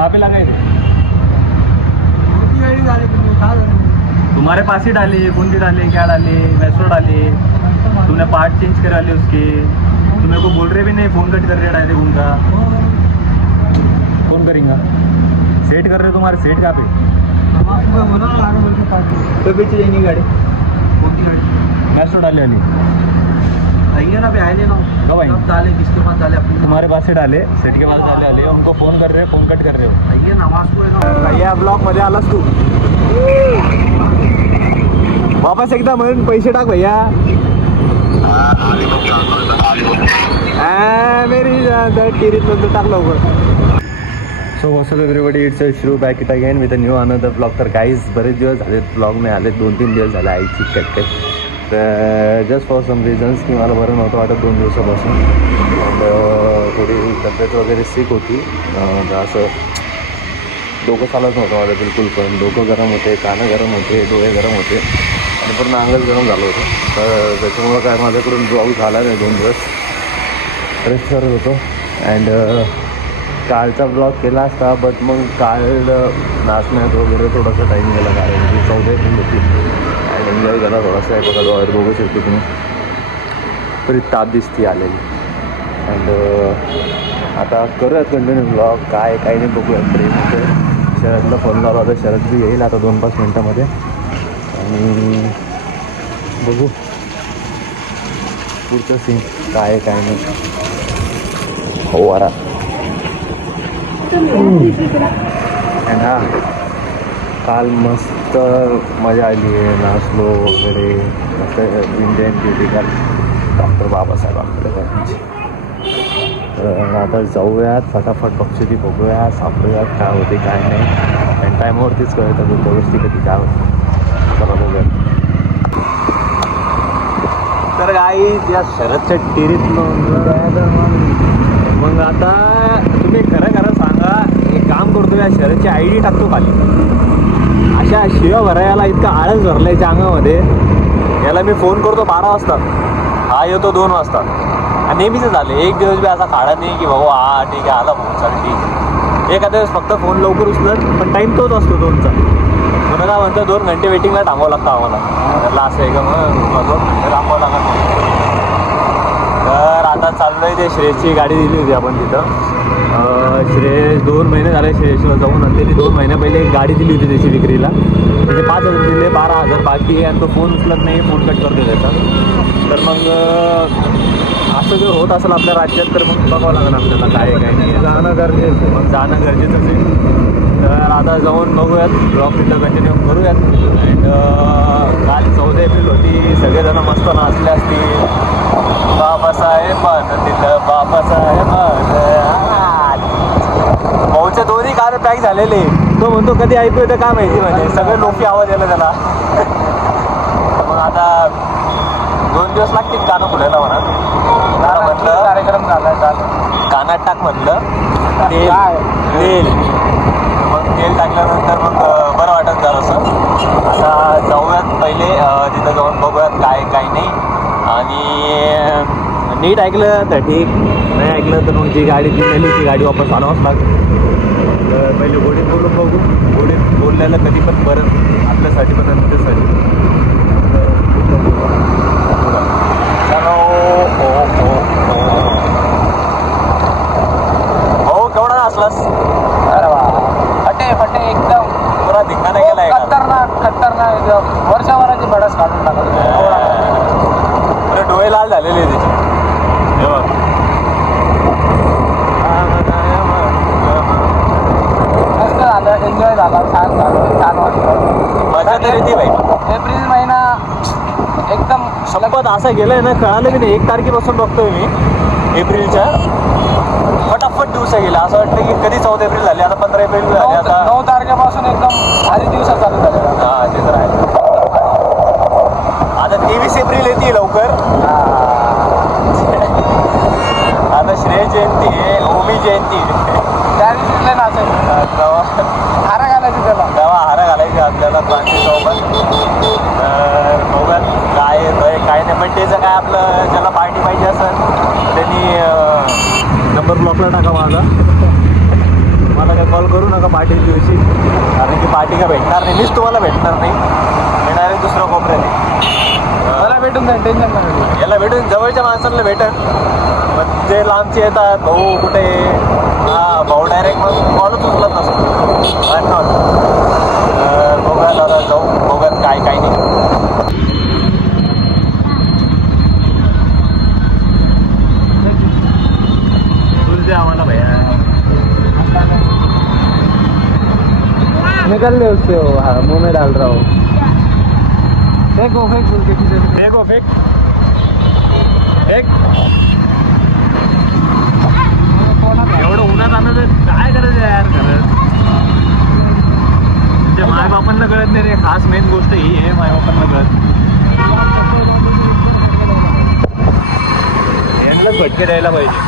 कहाँ पे लगाए थे? तुम्हारे पास ही डाले, बूंदी डाले, क्या डाले, मैसो डाले, तुमने पार्ट चेंज करा लिए उसके, तुम मेरे को बोल रहे भी नहीं, फ़ोन कट कर रहे डायरेक्ट उनका। कौन करेंगे? सेट कर रहे हो तुम्हारे, सेट कहाँ पे? तो बेच जाएंगी गाड़ी। मैसो डाले वाली आएंगे ना, अभी आए नहीं ना। कब आएंगे? डाले किसके पास डाले? अपने तुम्हारे पास से डाले, सेट के पास डाले वाले, उनको फ़ोन कर रहे हो, फ़ोन कट कर रहे हो। आइए नमाज को भैया ब्लॉक मध्ये आलास तू, वापस एकदा म्हणून पैसे टाक भैया. मेरी टिरीत नंतर टाक लवकर. So what's up everybody, it's through back it again with a new another blog. तर काहीच बरेच दिवस झाले ब्लॉग नाही आले, 2-3 दिवस झाले आईची कटकट. तर जस्ट फॉर सम रिझन्स की मला बरं नव्हतं वाटत 2 दिवसापासून. थोडी तब्येत वगैरे सिक होती, असं डोकं चालत नव्हतं माझं बिलकुल पण. डोकं गरम होते, कानं गरम होते, डोळे गरम होते आणि पूर्ण अंगच गरम झालं होतं. तर त्याच्यामुळं काय माझ्याकडून ब्लॉग झाला नाही, 2 दिवस रेस्ट करत होतो. अँड कालचा ब्लॉग केला असता, बट मग काल नाचण्यात वगैरे थोडासा टाईम गेला, कारण की 14 एप्रिल होती अँड एन्जॉय झाला थोडासा. आहे बघा डोळ्यात बघू शकतो तुम्ही, तरी ताप दिसती आलेली. अँड आता करूयात कंटिन्यू ब्लॉग, काय काही नाही बघूया. ट्रेन होते, शरदला फोन लावला होता, शरद बी येईल आता 2-5 मिनटामध्ये आणि बघू पुढचं सीन काय काय नाही. हो अरा अँड हा काल मस्त मजा आली आहे, नाचलो वगैरे मस्त. इंडियन क्रिटिकल डॉक्टर बाबासाहेब आंबेडकरांची. तर आता जाऊयात फटाफट, बक्षी बघूया, सापडूयात काय होते काय नाही. अँड टाईमवरतीच कळतं कोणत्या गोष्टी कधी काय होतं. चला बघूयात. तर काही या शरदच्या टिरीत मग आता तुम्ही खरं खरं सांगा, एक काम करतो, या शरदची ID टाकतो खाली. अशा शिव्या भरायला इतका आळस भरला याच्या अंगामध्ये. याला मी फोन करतो 12 वाजता, हा येतो 2 वाजता. आणि नेहमीच झालं, एक दिवस बी असा काढा नाही की भाऊ हा ठीक आहे आला फोन चाल ठीक. एखाद्या वेळेस फक्त फोन लवकर उचलत, पण टाईम तोच असतो 2चा. म्हणून काय म्हणतं 2 घंटे वेटिंगला थांबावं लागतं आम्हाला. त्याला असं आहे का मग थांबावं लागत. तर आता चाललो आहे, ते श्रेयसची गाडी दिली होती आपण तिथं. श्रेयस 2 महिने झाले श्रेयसला जाऊन, आणि त्यांनी 2 महिन्या पहिले एक गाडी दिली होती त्याची विक्रीला. त्याचे 5,000 दिले, 12,000 बाकी आहे आणि तो फोन उचलत नाही, फोन कट करतो त्याचा. तर मग असं जर होत असेल आपल्या राज्यात तर मग बघावं लागेल आपल्याला काय काय नाही. जाणं गरजेचं, मग जाणं गरजेचंच आहे. तर आता जाऊन बघूयात, ब्लॉग तिथं कंटिन्यू करूयात. अँड काल 14 एप्रिल होती, सगळेजण मस्त नाचले असतील. बाबासाहेब तिथं बाबासाहेब भाऊचे 2ही कार पॅक झालेले. तो म्हणतो कधी ऐकू येतं काय माहिती, म्हणजे सगळे लोकी आवाज यायला त्याला. मग आता 2 दिवस लागतील कानं खुलायला म्हणा. म्हटलं कार्यक्रम झाला काल, कानात टाक म्हटलं तेल. मग तेल टाकल्यानंतर मग बरं वाटत झालं असं. आता जाऊयात पहिले तिथं जाऊन बघूयात काय काय नाही. आणि नीट ऐकलं तर ठीक, नाही ऐकलं तर मग जी गाडी ती नेली ती गाडी वापस आणावंच लागतं. तर पहिले गोडीत बोलून बघू. गोडीत बोलल्याला कधी पण बरं आपल्यासाठी पण आणि त्यासाठी. चलो हो केवढा असलास? अरे वा, फटे एकदम पुरा धिंगाणा गेला आहे. खतरनाक एकदम. वर्षाभराची बडस काढून टाकत. डोळे लाल झालेले त्याचे. मस्त झालं, एन्जॉय झाला, छान झालं, छान वाटलं. मजा तरी ती भाई. एप्रिल महिना एकदम संपत असा गेलाय ना, कळालं की नाही. 1 तारखेपासून बघतोय मी एप्रिलच्या, फटाफट दिवस गेला. असं वाटतं की कधी 14 एप्रिल झाली, आता 15 एप्रिल झाली. आता 9 तारखेपासून एकदम भारी दिवसात चालू झाले. हां ते तर आहे. आता 23 एप्रिल येते लवकर. आता श्रेय जयंती आहे, ओमी जयंती. त्या दिवशी नाचायचं, हारा घालायची त्याला, तेव्हा हारा घालायची आपल्याला क्रांतीसोबत. तर बघूयात काय येतं काय नाही. पण त्याचं काय, आपलं ज्याला पार्टी पाहिजे असेल त्यांनी नंबर ब्लॉकला टाका माझा. मला काय कॉल करू नका पार्टीच्या दिवशी, कारण की पार्टी का भेटणार नाही, मीच तुम्हाला भेटणार नाही, मी डायरेक्ट दुसऱ्या कोपऱ्याने मला भेटून जाईल, टेन्शन नाही. याला भेटून जवळच्या माणसांना भेटत, मग जे लांबचे येतात भाऊ कुठे, हा भाऊ डायरेक्ट मग कॉलच उचलत नसतो. बघूया दादा, जाऊ बघूयात काय काय नाही. तुझे आम्हाला भैया निकल ले उससे हो, हाँ मुंह में डाल रहा हूँ. फेंको फेंक बोल के पीछे से. फेक एवढं उन्हात आणत काय करायचं यार खरंच. म्हणजे मायबापांना कळत नाही रे, खास मेन गोष्ट ही आहे, मायबापांना कळत यांनाच भटके द्यायला पाहिजे.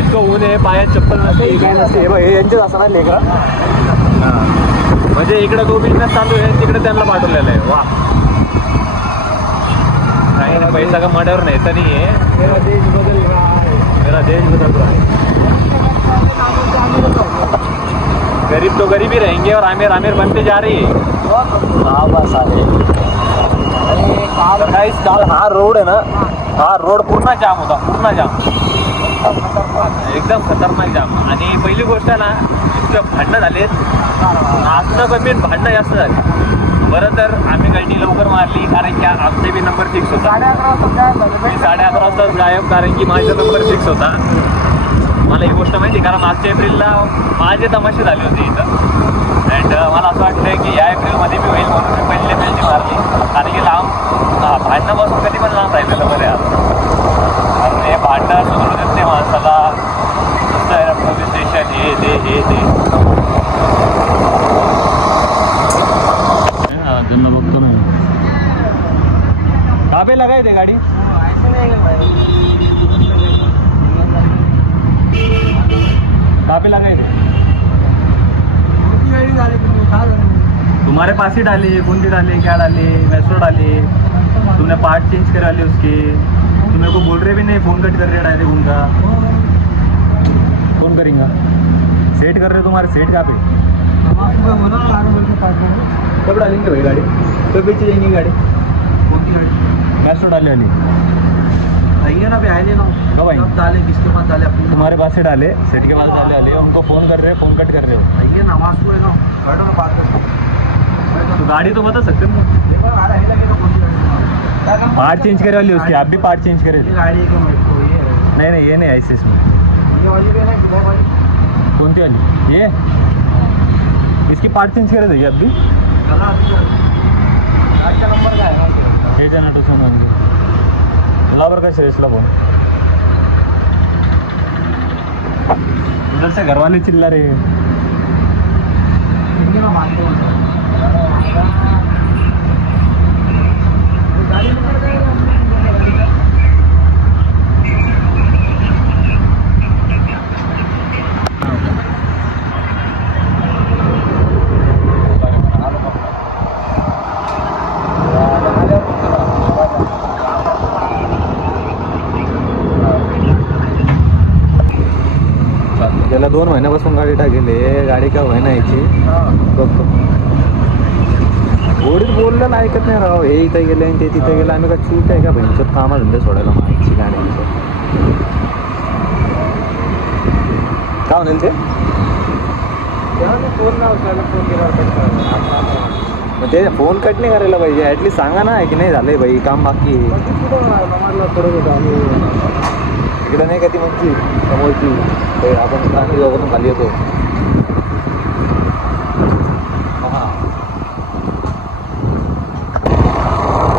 इतकं ऊन आहे, पायात चप्पल नसते, काय नसते, हे बघ हे यांचेच असणार लेकरा. म्हणजे इकडं तो बिझनेस चालू आहे, तिकडे त्यांना पाठवलेलं आहे. वा, काही नाही, पैसा का मड्यावर नाही तर नाही आहे. मेरा देश बदल रहा है. मेरा देश बदल रहा है. गरीब तो गरीब ही रहेंगे और आमिर आमिर बनते जा रही है. बस आले. तर काहीच काल हा रोड आहे ना, हा रोड पूर्ण जाम होता, पूर्ण जाम, एकदम खतरनाक जाम. आणि पहिली गोष्ट आहे ना, इतकं भांडणं झालेत, नाचणं कमी आणि भांडणं जास्त झाली. बरं तर आम्ही गल्टी लवकर मारली, कारण की आमचे बी नंबर फिक्स होता. 11:30 वाजता गायब, कारण की माझा नंबर फिक्स होता. मला ही गोष्ट माहिती, कारण मागच्या एप्रिलला माझे तमाशे झाले होते इथं. अँड मला असं वाटतं की या एप्रिलमध्ये मी होईल म्हणून मी पहिली पेल्टी मारली, कारण की लांब भांडणापासून कधी पण लांब राहिलेलं बरं आज. कारण हे भांडणं सुरू देत नाही माणसाला, पोलीस स्टेशन हे ते त्यांना बघतो नाही. काबे लगाय ते गाडी काबे लगाय थे, तुम्हारे पास ही डाली, बूंदी डाली, क्या डाली, मैसो डाली, तुमने पार्ट चेंज करा लिए उसके, तुम मेरे को बोल रहे भी नहीं, फोन कट कर रहे डायरेक्ट उनका. कौन करेंगे सेट कर रहे तुम्हारे सेट कहाँ पे, कब डालेंगे भाई गाड़ी, कब बेची जाएंगी गाड़ी, कौन सी गाड़ी, मैसो डाले वाली आइए ना, आइए ना. कब आएंगे, डाले किसके पास डाले, अपने तुम्हारे पास से डाले, सेट के पास डाले वाले, उनको फ़ोन कर रहे हैं, फ़ोन कट कर रहे हो. आइए ना, मास्क है ना, बैठो ना, बात करते. तो गाड़ी तो बता सकते हो, पार्ट चेंज करे वाली उसकी, आप भी पार्ट चेंज करे. गाड़ी है मेट्रो, ये है. नहीं ये नहीं ऐसे इसमें. ये वाली भी है ना, ब्लैक वाली. कौन सी वाली, ये इसकी पार्ट चेंज करे थे आप भी. चला अभी गाड़ीचा नंबर काय आहे, हे जण टू समजून लावर का श्रेष्ठला फोन. उधर से घर वाले चिल्ला रहे हैं. हिंदी में मानते हैं. गाड़ी नंबर काय आहे. त्याला 2 महिन्यापासून गाडी टाकेली, गाडी का होईना याची. बघतो गोडीत बोललेलं ऐकत नाही राव. हे इथं गेले आणि ते तिथं गेलं, आम्ही का चूक आहे का भविष्यात कामा धंदे सोडायला माहिती गाड्यांचं. काय म्हणेल ते, फोन ना उचलायला, फोन केला. मग ते फोन कट नाही करायला पाहिजे, ॲटलीस्ट सांगा ना की नाही झालंय भाई काम बाकी आहे. इकडे नाही का ती म्हणची समोरची, आपण गांधी चौकातून खाली येतो.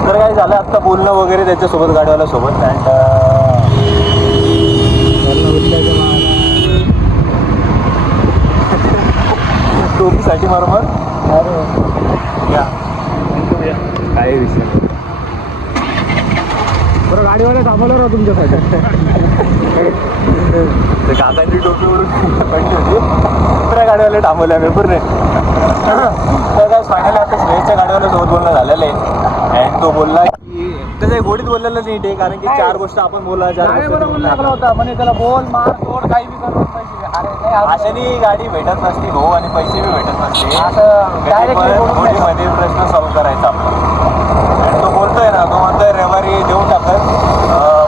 तर काय झालं आत्ता बोलणं वगैरे त्याच्यासोबत, गाडीवाल्यासोबत. अँड टोपीसाठी मारमार या काय विषय नाही. बरं गाडीवाला थांबवलं ना तुमच्यासाठी. ते काकांची टोपी उडून पडली होती, दुसऱ्या गाडीवाले थांबवले आम्ही पूर्ण. तर काय फायनली आता श्रेयसच्या गाडीवाल्यासोबत बोलणं झालेलं आहे. अँड तो बोलला की त्याच्या गोडीत बोललेलं नीट आहे, कारण की 4 गोष्ट आपण बोला, 4 गोष्ट लागला होता म्हणे त्याला बोल मार तोड काही बी करून अशाने गाडी भेटत नसती भाऊ आणि पैसे बी भेटत नसते असं direct बोलून मध्ये प्रश्न सॉल्व्ह करायचा आपला आणि तो बोलतोय ना तो म्हणतोय रविवारी देऊन टाकत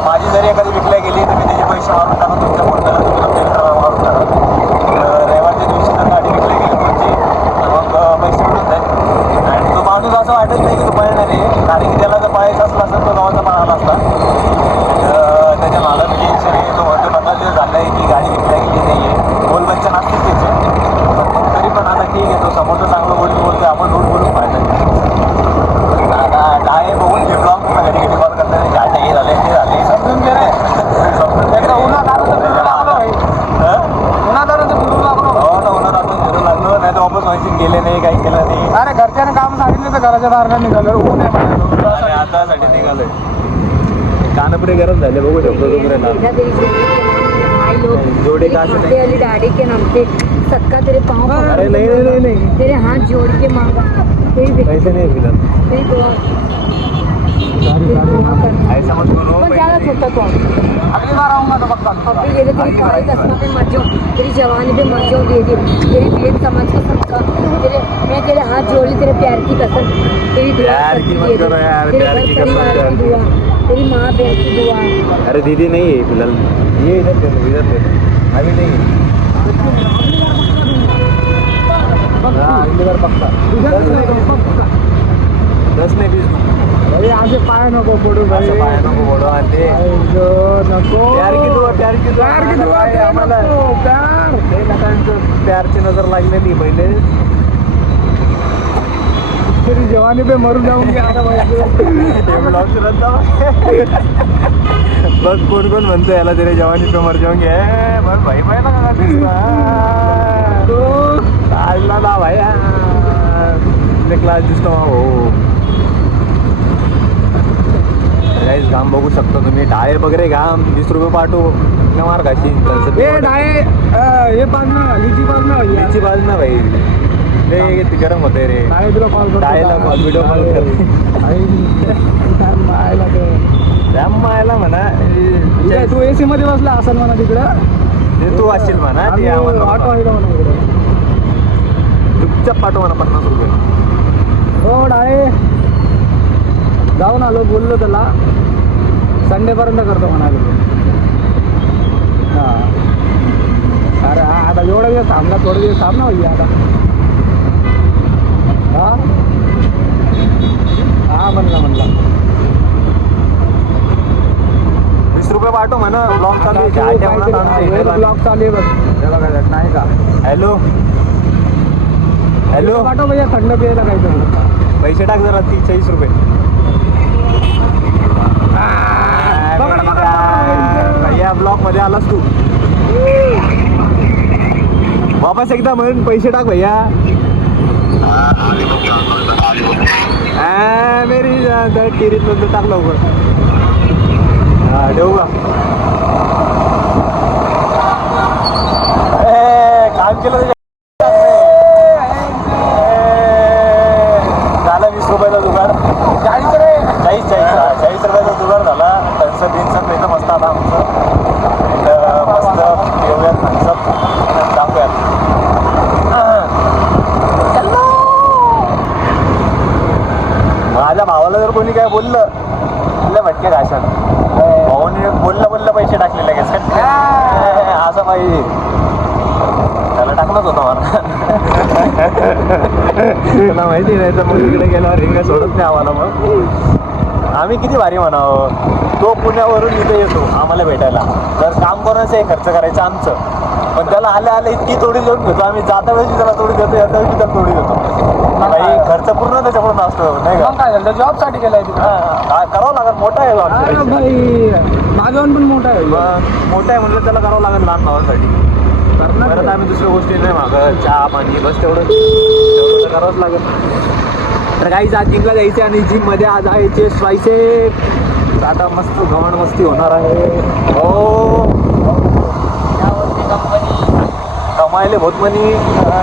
माझी जरी एखादी विकल्या गेली तर मी त्याचे पैसे मारून टाकत तुमच्या फोनला तुम्ही तुमच्या मारून टाकत रविवारच्या दिवशी जर गाडी विकल्या गेली तुमची मग पैसे मिळून जाईल आणि तो माणूस असं वाटत नाही की तो पळणार आहे कारण की त्याला जर पळायचं असला असता तो गावाचा पळाला असता त्याच्या मागं टेन्शन आहे तो म्हणतो 15 दिवस झालं आहे की गाडी विकल्या गेली नाही आहे बोल बच्चन असतील त्याचे पण तरी पण आता ठीक आहे तो समोरचं चांगलं बोलतोय आपण रोड बोलून पाहिजे आता डाय बघून जे ब्लॉग कधी कधी कॉल करताना झाटे हे झाले ते झाले समजून घे रे समजून एकदा उन्हात आलं तर फिरू लागलो भाई. उन्हात आलं तर फिरू लागलो हो ना उन्हात आपण फिरू लागलो नाही तर वापस व्हायची गेले नाही काही केलं नाही अरे घरच्याने काम सांगितलं तर घराच्या दाराला निघालो ऊन आहे म्हणालो. आणि आता साठी निघालोय कानपुरे गरम झाले बघू शकतो जोड़े का अली दाढ़ी के नाम से सबका तेरे पाँव अरे नहीं तेरे हाथ जोड़ के मांगा तेरी पैसे नहीं फिलहाल तेरी दुआ तेरी दुआ करना ऐसा मत करो पर ज़्यादा छोटा तो अगली बार आऊंगा तो पक्का अभी ये तेरी काली कसम पे मर जाऊँ तेरी जवानी पे मर जाऊँ दे तेरी बेट समझ के समझा तेरे मैं तेरे हाथ जोड़ी तेरे प्यार की कसम तेरी दुआ प्यार की मत करो यार, तेरे प्यार की घर परिवार कसम। की दुआ तेरी माँ बहन की दुआ अरे दीदी नहीं है फिलहाल ये इधर दे अभी नहीं है हाँ अगली बार पक्का 10 नहीं 20 अरे आगे पाय नको पडू भाई असं पाया नको बोलू आणि ते जो नको प्यार की दुआ प्यार की दुआ आहे आम्हाला प्यार ते लोकांचं प्यारची नजर लागलेली पहिले तेरी जवानी पे मरू जाऊंगी आता बघ कोण कोण म्हणतो याला तेरे जवानी पे मर जाऊंगे बस भाई भाई लगा काढला ना भाई क्लास दिसतो हो गाईस घाम बघू शकता तुम्ही डाळे वगैरे घाम 20 रुपये पाठवू न मार खाशी ए डाळे हे पाज ना लिची पाज ना याची बाजू ना भाई ते गरम होते रे डाळे तुला कॉल करतो डाळेला व्हिडिओ कॉल कर मायला म्हणा तू एसी मध्ये बसला असेल म्हणा तिकडं ते तू असशील म्हणा ते ऑटो आहे म्हणा इकडं चुपचाप पाठव म्हणा 50 रुपये हो डाळे जाऊन आलो बोललो त्याला संडेपर्यंत करतो म्हणाले हां अरे हा आता एवढा दिवस थांबला थोडे दिवस थांब ना भैया आता हा हा म्हणला 20 रुपये पाठव म्हणा ब्लॉग चालू आहे ब्लॉग चालू आहे बघ नाही का हॅलो हॅलो पाठव भैया थंड प्यायला काहीतरी पैसे टाक जरा 40 रुपये भैया ब्लॉग मध्ये आलास तू वापस एकदा म्हणून पैसे टाक भैया मेरी टिरीत नंतर टाक लवकर ठेवू का काम केलं झालं 20 रुपयाचा जुगाड 40 रुपयाचा जुगाड झाला थम्सअप बिन्सअप एकदम मस्त आता आमचं मस्त घेऊयात थम्सअप टाकूयात माझ्या भावाला जर कोणी काय बोललं भटके घाशात भाऊने बोललं पैसे टाकले लगेच असं पाहिजे त्याला टाकलंच होतं मला तुला माहिती नाही तर मग तिकडे गेल्यावर रिंग सोडत नाही आम्हाला मग आम्ही किती भारी म्हणावं तो पुण्यावरून इथे येतो आम्हाला भेटायला तर काम कोणाचं आहे खर्च करायचं आमचं पण त्याला आले इतकी तोडी देऊन घेतो आम्ही जाता वेळेस त्याला तोडी देतो येता वेळेस त्याला तोडी देतो काही खर्च पूर्ण त्याच्याकडून असतो नाही का काय झालं जॉब साठी गेलाय तिथं करावं लागेल मोठा आहे आमच्या भाई माझं पण मोठा आहे मोठा आहे म्हणलं त्याला करावं लागेल लहान भावासाठी परत आम्ही दुसऱ्या गोष्टी नाही मागं चहा पाणी बस तेवढं तर करावंच लागेल तर काही जिमला जायचे आणि जिममध्ये आज आहे चेस्ट बायसेप आता मस्त गमण मस्ती होणार आहे हो कमायले बहुत मनी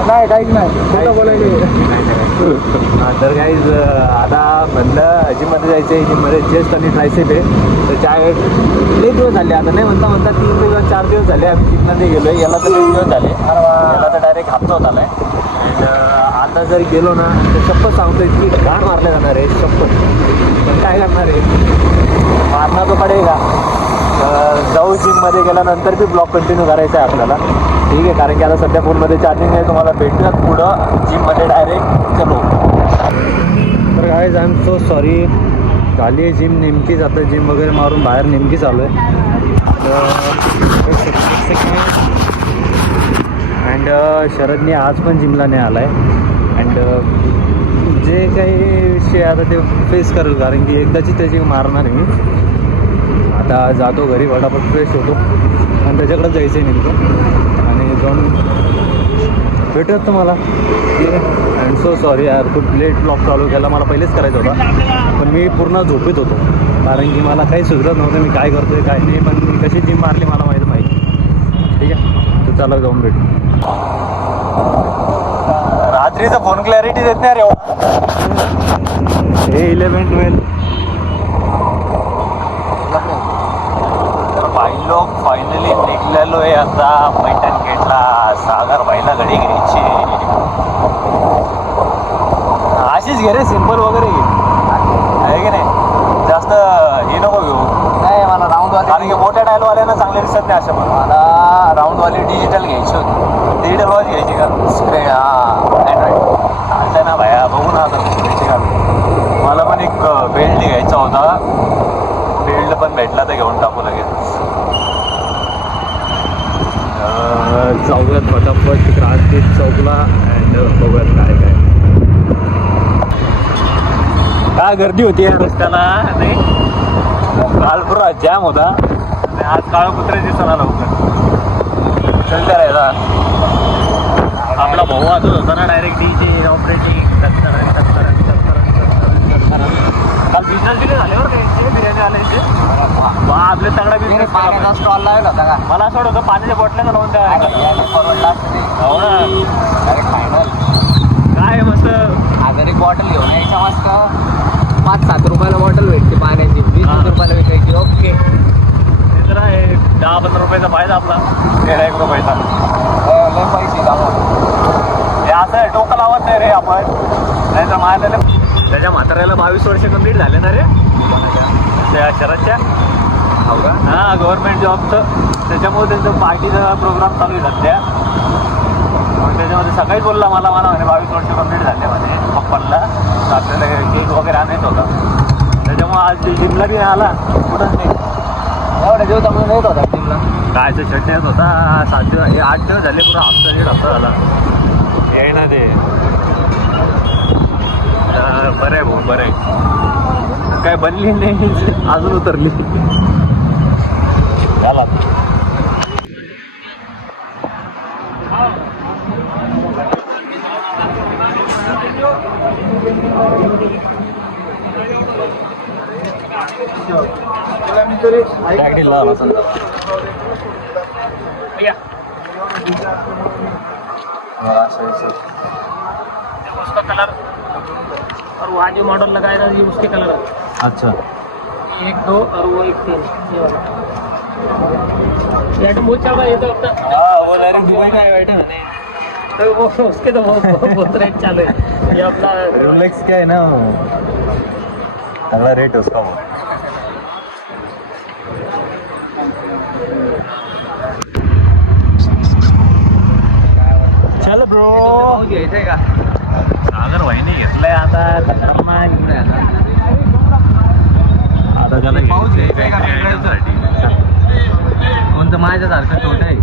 नाही काहीच नाही खोटं बोलायला तर काही आता म्हणलं जिममध्ये जायचं आहे. जिममध्ये चेस्ट आणि ट्रायसेप आहे. तर लई दिवस झाले आता, नाही म्हणता 3 दिवस 4 दिवस झाले आम्ही जिममध्ये गेलो आहे. याला तर 2 दिवस झाले, याला तर डायरेक्ट हप्ता होत आला आहे. अँड आता जर गेलो ना तर शपथ सांगतो इतकी घाण मारले जाणार आहे शपथ. पण काय करणार आहे, मारना तो पडेगा. जाऊ जिममध्ये गेल्यानंतर बी ब्लॉग कंटिन्यू करायचा आहे आपल्याला, ठीक आहे. कारण की आता सध्या फोनमध्ये चार्जिंग आहे. तुम्हाला भेटूयात पुढं जिममध्ये डायरेक्ट चलो. तर काय आय एम सो सॉरी, झाली आहे जिम नेमकीच. आता जिम वगैरे मारून बाहेर नेमकीच आलो आहे. अँड शरदने आज पण जिमला नाही आला आहे. अँड जे काही विषय आता ते फेस करेल, कारण की एकदाची त्याची मारणार आहे मी. आता जातो घरी, फटाफट फ्रेश होतो आणि त्याच्याकडेच जायचं आहे नेमकं. आणि जाऊन भेटूयात तुम्हाला, ठीक आहे. अँड सो सॉरी यार, खूप लेट ब्लॉग चालू केला. मला पहिलेच करायचा होता, पण मी पूर्ण झोपेत होतो. कारण की मला काही सुचत नव्हतं मी काय करतोय काय नाही. पण मी कशी जिम मारली मला माहिती, ठीक आहे. तर चला जाऊन भेटू. रात्रीचा फोन क्लॅरिटी देत नाही रे हे 11-12. तर भाई लोक फायनली निघलेलो आहे आता पैठण गेटला. सागर भाईला घडी घ्यायची. अशीच घे रे, सिंपल वगैरे घे, आहे की नाही. जास्त हे नको घेऊ. नाही मला राऊंडवाली, कारण की मोठ्या डायलवाल्यांना चांगले दिसत नाही. अशा पण मला राऊंडवाली डिजिटल घ्यायची होती. डिजिटल वॉच घ्यायची का? स्क्रीन अँड्रॉइड चालतंय ना भाया, बघू ना आता घ्यायची का. मला पण एक बेल्ट घ्यायचा होता. बेल्ट पण भेटला तर घेऊन टाकू लगेच. जाऊयात फटाफट क्रांती चौकला अँड बघूयात काय गर्दी होती या रस्त्याला. नाही काल पुरा जॅम होता आणि आज काळं कुत्रे दिसणार लवकर. चल करायचा आपला भाऊ आजच होता ना डायरेक्ट डीजे ऑपरेटिंग. काल बिझनेस दिले झाले बरं काही बिर्याणी आले इथे. वा आपले तगडा बिझनेस. पाण्याचा स्टॉल लावला होता का? मला असं वाटतं पाण्याच्या बॉटल्या लावून द्या. परवडला असते हो ना, डायरेक्ट फायनल. काय मस्त. अगर एक बॉटल घेऊन यायच्या मस्त 5-7 रुपयाला बॉटल भेटते पाण्याची. 20 रुपयाला विकायची. ओके, ते तर आहे. 10-15 रुपयाचा फायदा आपला, 1.5 रुपयाचा. लय पैसे कामात. हे असं आहे, डोकं लावत नाही रे आपण. नाही तर माझ्या त्याच्या म्हाताऱ्याला 22 वर्ष कंप्लीट झाले ना रे त्या शरदच्या. हो का? हां, गव्हर्नमेंट जॉबचं. त्याच्यामुळे त्यांचं पार्टीचा प्रोग्राम चालू आहे सध्या. मग त्याच्यामध्ये सकाळीच बोलला मला म्हणे 22 वर्ष कंप्लीट झाले म्हणे पप्पांना. आपल्याला केक वगैरे आणायचं होता. त्याच्यामुळे आज जिमला बी आला कुठंच नाही. एवढ्या दिवसामध्ये येत होता जिमला. कायचं शर्ट येत होता. 7 दिवस हे 8 दिवस झाले, पुरा हप्ता 1.5 हप्ता झाला. ये ना ते बरं आहे भाऊ, बरं आहे. काय बनली नाही अजून उतरली. झाला उसका कलर और वहाँ जो मॉडल लगाए ना ये उसके कलर है. अच्छा. 1, 2 और वो 1, 3 ये वाला. ये आइटम बहुत चल रहा है. ये तो अपना हाँ, वो डायरेक्ट दुबई का आइटम है. तो वो उसके तो बहुत रेट चालू है. ये अपना रोलेक्स का है ना, तगड़ा रेट है उसका. वो चल ब्रो. घ्यायचंय का? सागर भाईने घेतलंय आता. आता त्याला घ्यायचंय काहीतरी आयटमसाठी. कोणतं माझ्यासारखं छोटं आहे?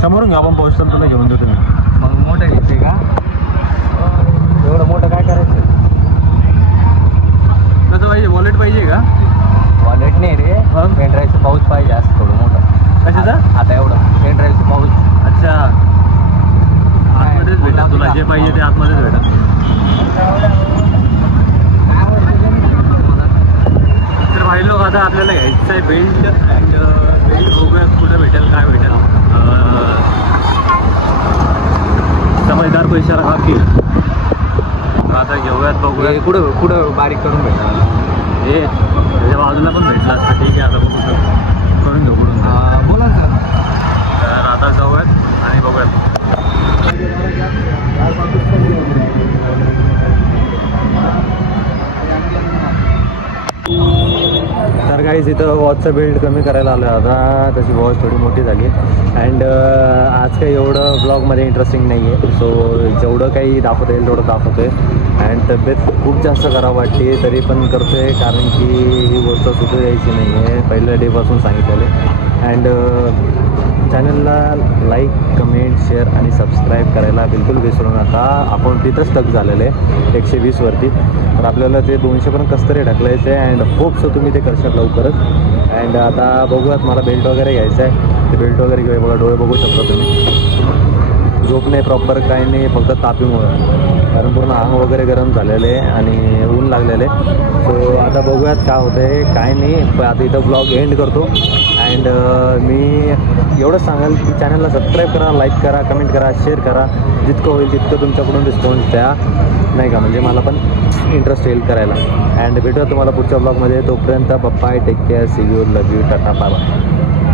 समोरून घ्या, आपण पोहोचतो तुला घेऊन देतो मी. मग मोठं घ्यायचंय का? एवढं मोठं काय करायचं. कसं पाहिजे, वॉलेट पाहिजे का? वॉलेट नाही रे, पेन ड्राईव्हचं पाऊच पाहिजे असं थोडं मोठं. कशाचं? आता एवढं पेन ड्राईव्हचं पाऊच. अच्छा, आतमध्येच भेटा तुला जे पाहिजे ते आतमध्येच भेटा. तर भाई लोक आता आपल्याला घ्यायचं आहे बेल्ट. अँड बेल्ट बघूयात कुठं भेटेल काय भेटेल. समजदार पैसा रहा की आता घेऊयात बघूयात. कुठं कुठं बारीक करून भेटणार हे त्याच्या बाजूला पण भेटला असता, ठीक आहे आता बघू करून घेऊ पुढून. बोला ना सर. तर आता जाऊयात आणि बघूयात. तर काहीच इथं वॉचचा बिल्ड कमी करायला आलो आहे आता, त्याची वॉच थोडी मोठी झाली अँड आज काही एवढं ब्लॉगमध्ये इंटरेस्टिंग नाही आहे. सो जेवढं काही दाखवता येईल तेवढं दाखवतो आहे. अँड तब्येत खूप जास्त खराब वाटते तरी पण करतो आहे, कारण की ही गोष्ट सुटू द्यायची नाही आहे, पहिल्या डेपासून सांगितलेले. अँड चॅनलला लाईक, कमेंट, शेअर आणि सबस्क्राईब करायला बिलकुल विसरू नका. आपण तिथंच स्टक झालेलं आहे 120वरती, तर आपल्याला ते 200 पण कसं तरी ढकलायचं आहे. अँड होप सो तुम्ही ते करशाल लवकरच. अँड आता बघूयात, मला बेल्ट वगैरे घ्यायचं आहे, ते बेल्ट वगैरे घेऊया. बघा डोळे बघू शकता तुम्ही, झोप नाही प्रॉपर, काही नाही, फक्त तापीमुळं, कारण पूर्ण अंग वगैरे गरम झालेले आहे आणि ऊन लागलेले. सो आता बघूयात काय होतं आहे काय नाही. पण आता इथं ब्लॉग एंड करतो. अँड मी एवढंच सांगाल की चॅनलला सबस्क्राईब करा, लाईक करा, कमेंट करा, शेअर करा. जितकं होईल तितकं तुमच्याकडून रिस्पॉन्स द्या, नाही का, म्हणजे मला पण इंटरेस्ट येईल करायला. अँड भेटूया तुम्हाला पुढच्या ब्लॉगमध्ये. तोपर्यंत bye, take care, see you, love you, tata, bye bye.